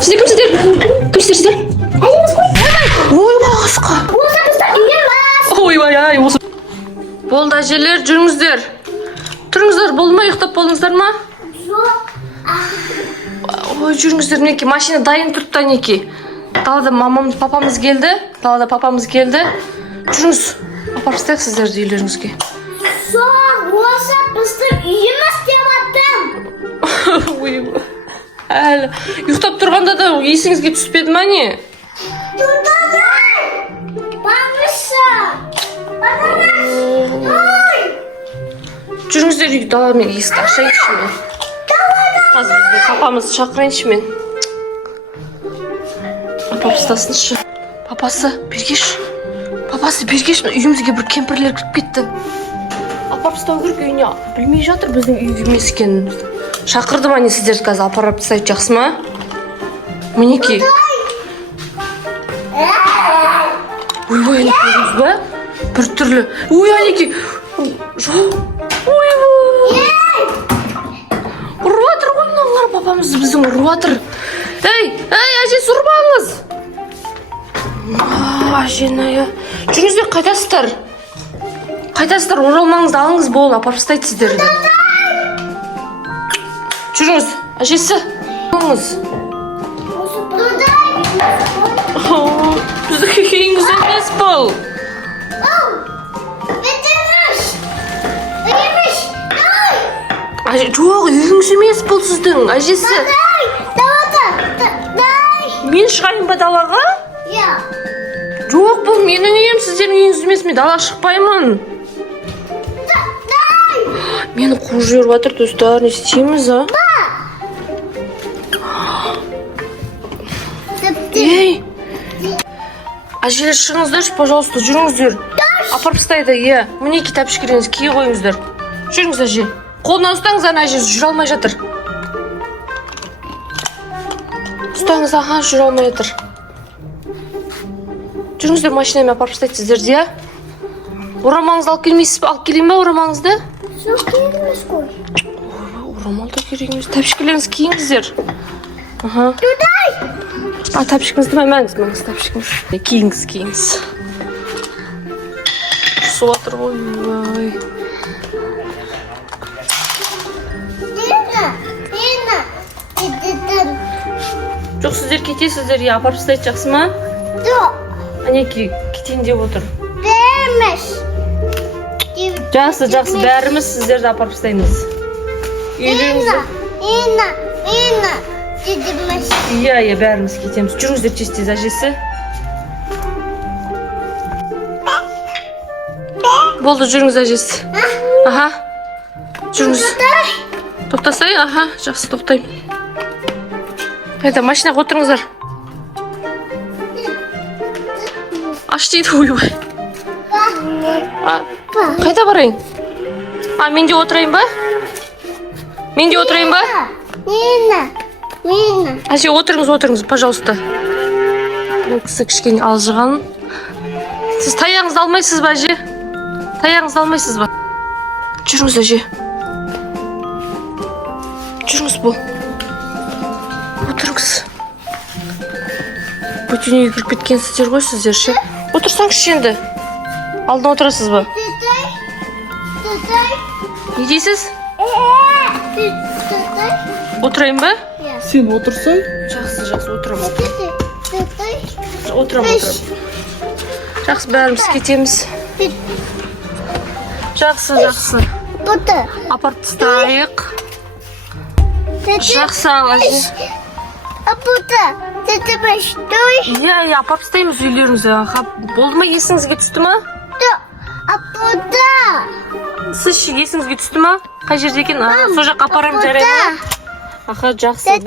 Сіздер. Ойбай, қысқа. Ойбай, осы. Болды, әжелер, жүріңіздер. Тұрыңыздар, болды ма, ұйықтап болыңыздар ма? Ой, жүріңіздер, мінеки, машина дайын тұрыпты, әнеки. Далада папамыз келді. Жүріңіз, апарып тастайық сіздерді үйлеріңізге. Осы біздің үйіміз деп аттым. Ойбай. Әлі, ұйықтап тұрғанда да есіңізге түспеді ма не? Тұрдады! Бағышы! Жүріңіздер үй дала мен есікті ашайыншы мен. Қазір бізде папамызды шақырайыншы мен. Апап ұстасыншы. Папасы, бергеш. Үйімізге бір кемпірлер кіріп кетті. Апап ұстау керек үйіне. Білмей жатыр біздің үй емес екенін. Шақырды ма не сіздерді қазір апарып тастайды, жақсы ма? Мінеки. Ойбай, әне көрдіңіз ба? Бір түрлі. Ой, әнеки. Ойбай. Ұрватыр ғой мыналар, папамыз біздің ұрватыр. Ей, әжесі ұрбаңыз. Әжені. Жүріңіздер, қайтасыздар, оралмаңызды алыңыз бол, апарып тастайды сіздерді. Жүріңіз, әжесі. Алыңыз. Біздің үйіңіз емес бұл. Жоқ, үйіңіз емес бұл сіздің, әжесі. Мен шығайын ба далаға? Жоқ, бұл менің үйім, сіздердің үйіңіз емес, мен далаға шықпаймын. Мені қуып жіберіп жатыр, достар, не істейміз, а? Ей! Әжелер, шығыңыздаршы, пожалуйста, жүріңіздер. Апарып тастайды, е. Мінеки тәпішкеріңіз, кие қойыңыздар. Жүріңіз, әже. Қолынан ұстаңыз, ана әжесі жүре алмай жатыр. Ұстаңыз, аға, жүре алмай жатыр. Жүріңіздер, машинамен апарып тастайды сіздерді, е. Орамаңызды алып келмейсіз бе? Алып келейін ба орамаңызды? Жоқ, келіңіз қой. Орамал да керек емес. Тәпішкелеріңіз киіңіздер. Тудай! Тәпішкіңізді мәңіз, тәпішкіңіз. Киіңіз. Суатыр ғой. Жоқ, сіздер кетесіздер, я апарып тастайды, жақсы ма? Жоқ. Әнеки, кетейін деп отыр. Бәріміз. Жақсы, бәріміз сіздерді апарып тастаймыз. Үйлеріңізді. Ина, дедіміз. Иә, бәріміз кетеміз. Жүріңіздер тез әжесі. Болды, жүріңіз әжесі. Аха. Жүріңіз. Тоқтасай, аха, жақсы тоқтайым. Қайда, машинаға отырыңыздар. Аш дейді, ойбай. Қайда барайын? Мен де отырайын ба? Ина. Әже, отырыңыз, пожалуйста. Бұл кісі кішкене алжыған. Сіз таяғыңызды алмайсыз ба, әже? Жүріңіз, әже. Жүріңіз бұл. Отырыңыз. Бөтенеге кіріп кеткенсіздер ғой сіздер, ше. Отырсаңызшы енді. Алдына отырасыз ба? Не дейсіз? Отырайын ба? Сен отырсай? Жақсы, отырамын. Отырамын. Жақсы, бәріміз кетеміз. Жақсы. Апарып тастайық. Жақсы, әже. Иә, апарып тастаймыз үйлеріңізді. Болды ма, есіңізге түсті ма? Сіз есіңізге түсті ма? Қай жерде екен? Сол жаққа апарайын, жарай ма? Аха, жақсы.